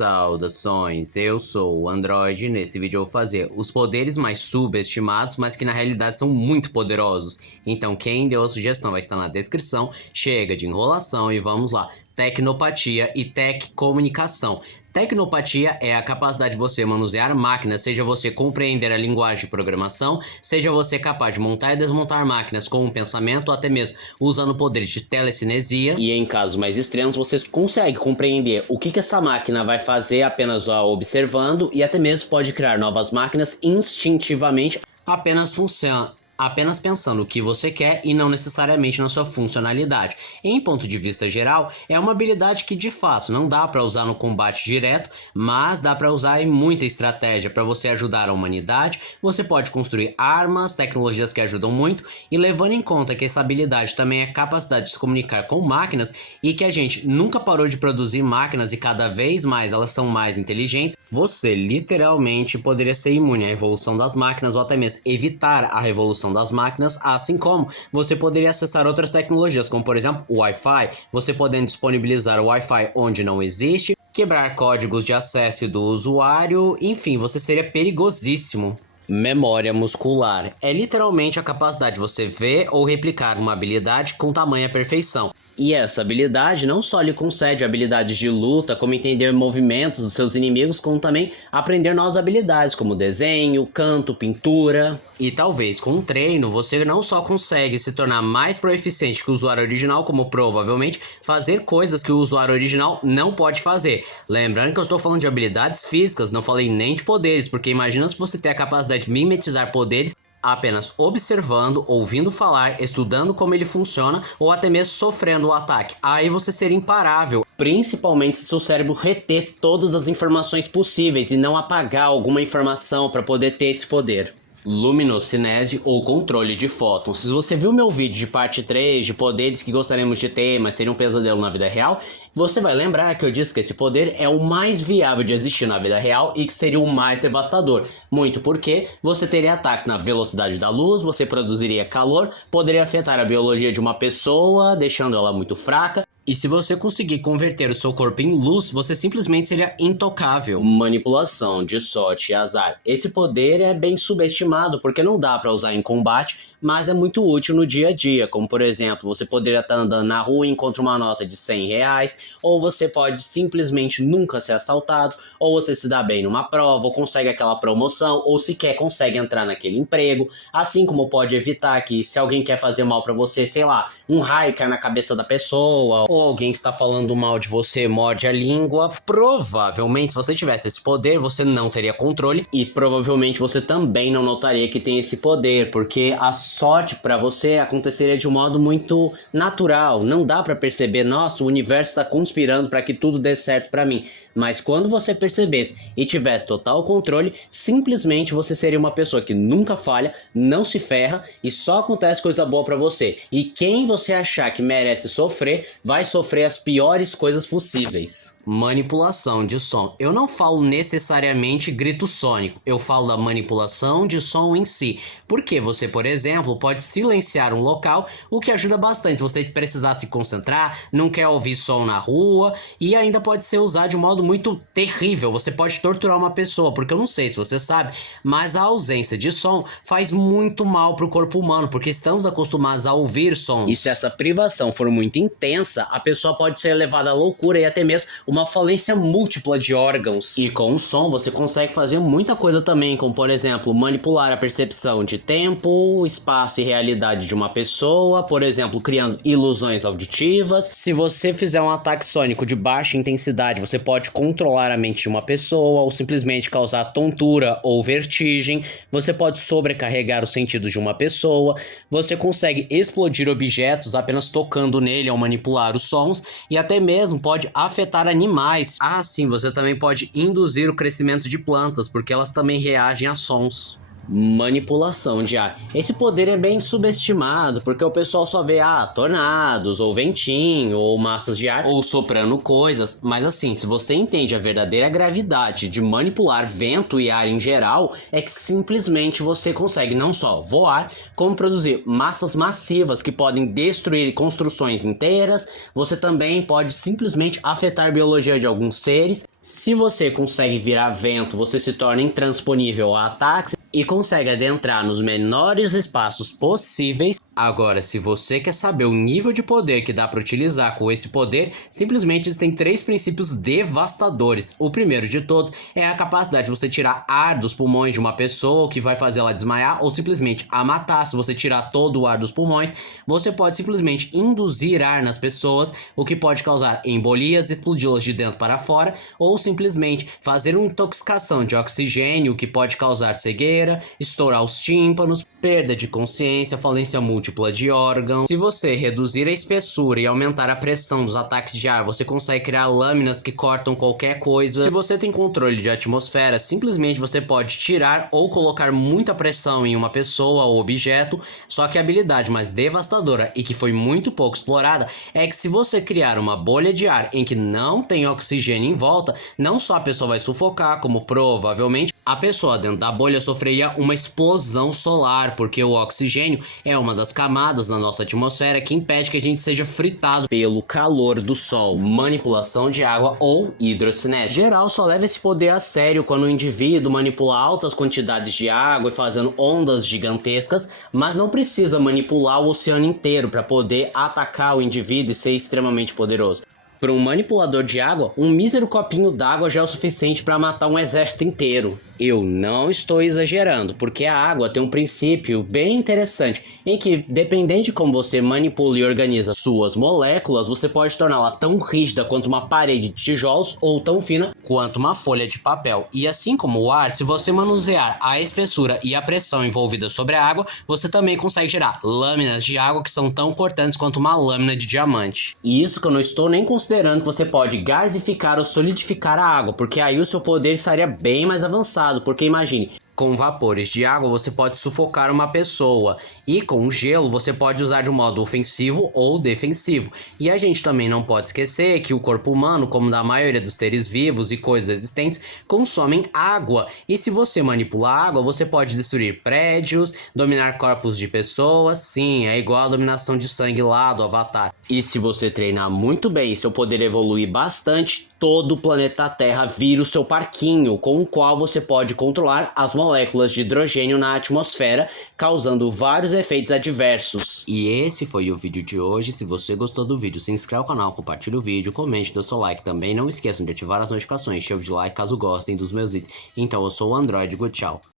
Saudações, eu sou o Android e nesse vídeo eu vou fazer os poderes mais subestimados, mas que na realidade são muito poderosos. Então quem deu a sugestão vai estar na descrição. Chega de enrolação e vamos lá. Tecnopatia e teccomunicação. Tecnopatia é a capacidade de você manusear máquinas, seja você compreender a linguagem de programação, seja você capaz de montar e desmontar máquinas com um pensamento, ou até mesmo usando poderes de telecinesia. E em casos mais extremos, você consegue compreender o que essa máquina vai fazer apenas observando, e até mesmo pode criar novas máquinas instintivamente, apenas pensando o que você quer e não necessariamente na sua funcionalidade. Em ponto de vista geral, é uma habilidade que de fato não dá para usar no combate direto, mas dá para usar em muita estratégia para você ajudar a humanidade. Você pode construir armas, tecnologias que ajudam muito, e levando em conta que essa habilidade também é a capacidade de se comunicar com máquinas e que a gente nunca parou de produzir máquinas e cada vez mais elas são mais inteligentes, você literalmente poderia ser imune à evolução das máquinas ou até mesmo evitar a revolução das máquinas, assim como você poderia acessar outras tecnologias, como por exemplo o Wi-Fi, você podendo disponibilizar o Wi-Fi onde não existe, quebrar códigos de acesso do usuário, enfim, você seria perigosíssimo. Memória muscular é literalmente a capacidade de você ver ou replicar uma habilidade com tamanha perfeição. E essa habilidade não só lhe concede habilidades de luta, como entender movimentos dos seus inimigos, como também aprender novas habilidades, como desenho, canto, pintura. E talvez com um treino você não só consegue se tornar mais proeficiente que o usuário original, como provavelmente fazer coisas que o usuário original não pode fazer. Lembrando que eu estou falando de habilidades físicas, não falei nem de poderes, porque imagina se você tem a capacidade de mimetizar poderes apenas observando, ouvindo falar, estudando como ele funciona ou até mesmo sofrendo o ataque. Aí você seria imparável, principalmente se seu cérebro reter todas as informações possíveis e não apagar alguma informação para poder ter esse poder. Luminocinese ou controle de fótons. Se você viu meu vídeo de parte 3 de poderes que gostaríamos de ter, mas seria um pesadelo na vida real, você vai lembrar que eu disse que esse poder é o mais viável de existir na vida real e que seria o mais devastador. Muito porque você teria ataques na velocidade da luz, você produziria calor, poderia afetar a biologia de uma pessoa, deixando ela muito fraca. E se você conseguir converter o seu corpo em luz, você simplesmente seria intocável. Manipulação de sorte e azar. Esse poder é bem subestimado porque não dá para usar em combate, mas é muito útil no dia a dia, como por exemplo, você poderia estar andando na rua e encontra uma nota de R$ 100, ou você pode simplesmente nunca ser assaltado, ou você se dá bem numa prova, ou consegue aquela promoção, ou sequer consegue entrar naquele emprego, assim como pode evitar que se alguém quer fazer mal pra você, sei lá, um raio cai na cabeça da pessoa, ou alguém está falando mal de você morde a língua. Provavelmente se você tivesse esse poder, você não teria controle, e provavelmente você também não notaria que tem esse poder, porque a sorte pra você aconteceria de um modo muito natural. Não dá pra perceber, nossa, o universo tá conspirando pra que tudo dê certo pra mim. Mas quando você percebesse e tivesse total controle, simplesmente você seria uma pessoa que nunca falha, não se ferra e só acontece coisa boa pra você. E quem você achar que merece sofrer, vai sofrer as piores coisas possíveis. Manipulação de som. Eu não falo necessariamente grito sônico, eu falo da manipulação de som em si. Porque você, por exemplo, pode silenciar um local, o que ajuda bastante se você precisar se concentrar, não quer ouvir som na rua, e ainda pode ser usado de um modo muito terrível. Você pode torturar uma pessoa, porque eu não sei se você sabe, mas a ausência de som faz muito mal para o corpo humano, porque estamos acostumados a ouvir sons. E se essa privação for muito intensa, a pessoa pode ser levada à loucura e até mesmo uma falência múltipla de órgãos. E com o som você consegue fazer muita coisa também, como por exemplo, manipular a percepção de tempo, espaço e realidade de uma pessoa, por exemplo, criando ilusões auditivas. Se você fizer um ataque sônico de baixa intensidade, você pode controlar a mente de uma pessoa ou simplesmente causar tontura ou vertigem. Você pode sobrecarregar os sentidos de uma pessoa. Você consegue explodir objetos apenas tocando nele ao manipular os sons, e até mesmo pode afetar animais. Ah, sim, você também pode induzir o crescimento de plantas, porque elas também reagem a sons. Manipulação de ar. Esse poder é bem subestimado, porque o pessoal só vê tornados, ou ventinho, ou massas de ar, ou soprando coisas. Mas assim, se você entende a verdadeira gravidade de manipular vento e ar em geral, é que simplesmente você consegue não só voar, como produzir massas massivas que podem destruir construções inteiras. Você também pode simplesmente afetar a biologia de alguns seres. Se você consegue virar vento, você se torna intransponível a ataques e consegue adentrar nos menores espaços possíveis. Agora, se você quer saber o nível de poder que dá para utilizar com esse poder, simplesmente existem 3 princípios devastadores. O primeiro de todos é a capacidade de você tirar ar dos pulmões de uma pessoa, o que vai fazer ela desmaiar ou simplesmente a matar. Se você tirar todo o ar dos pulmões, você pode simplesmente induzir ar nas pessoas, o que pode causar embolias, explodi-las de dentro para fora, ou simplesmente fazer uma intoxicação de oxigênio, que pode causar cegueira, estourar os tímpanos, perda de consciência, falência múltipla de órgãos. Se você reduzir a espessura e aumentar a pressão dos ataques de ar, você consegue criar lâminas que cortam qualquer coisa. Se você tem controle de atmosfera, simplesmente você pode tirar ou colocar muita pressão em uma pessoa ou objeto. Só que a habilidade mais devastadora e que foi muito pouco explorada é que se você criar uma bolha de ar em que não tem oxigênio em volta, não só a pessoa vai sufocar, como provavelmente a pessoa dentro da bolha sofreria uma explosão solar, porque o oxigênio é uma das camadas na nossa atmosfera que impede que a gente seja fritado pelo calor do sol. Manipulação de água ou hidrocinese. Geral só leva esse poder a sério quando o indivíduo manipula altas quantidades de água e fazendo ondas gigantescas, mas não precisa manipular o oceano inteiro para poder atacar o indivíduo e ser extremamente poderoso. Para um manipulador de água, um mísero copinho d'água já é o suficiente para matar um exército inteiro. Eu não estou exagerando, porque a água tem um princípio bem interessante, em que, dependendo de como você manipula e organiza suas moléculas, você pode torná-la tão rígida quanto uma parede de tijolos ou tão fina quanto uma folha de papel. E assim como o ar, se você manusear a espessura e a pressão envolvida sobre a água, você também consegue gerar lâminas de água que são tão cortantes quanto uma lâmina de diamante. E isso que eu não estou nem considerando que você pode gasificar ou solidificar a água, porque aí o seu poder estaria bem mais avançado. Porque imagine, com vapores de água você pode sufocar uma pessoa, e com gelo você pode usar de um modo ofensivo ou defensivo. E a gente também não pode esquecer que o corpo humano, como da maioria dos seres vivos e coisas existentes, consomem água. E se você manipular a água, você pode destruir prédios, dominar corpos de pessoas. Sim, é igual a dominação de sangue lá do Avatar. E se você treinar muito bem e seu poder evoluir bastante, todo o planeta Terra vira o seu parquinho, com o qual você pode controlar as moléculas de hidrogênio na atmosfera, causando vários efeitos adversos. E esse foi o vídeo de hoje. Se você gostou do vídeo, se inscreve no canal, compartilhe o vídeo, comente, dê seu like. Também não esqueçam de ativar as notificações, chave de like caso gostem dos meus vídeos. Então eu sou o Android, tchau.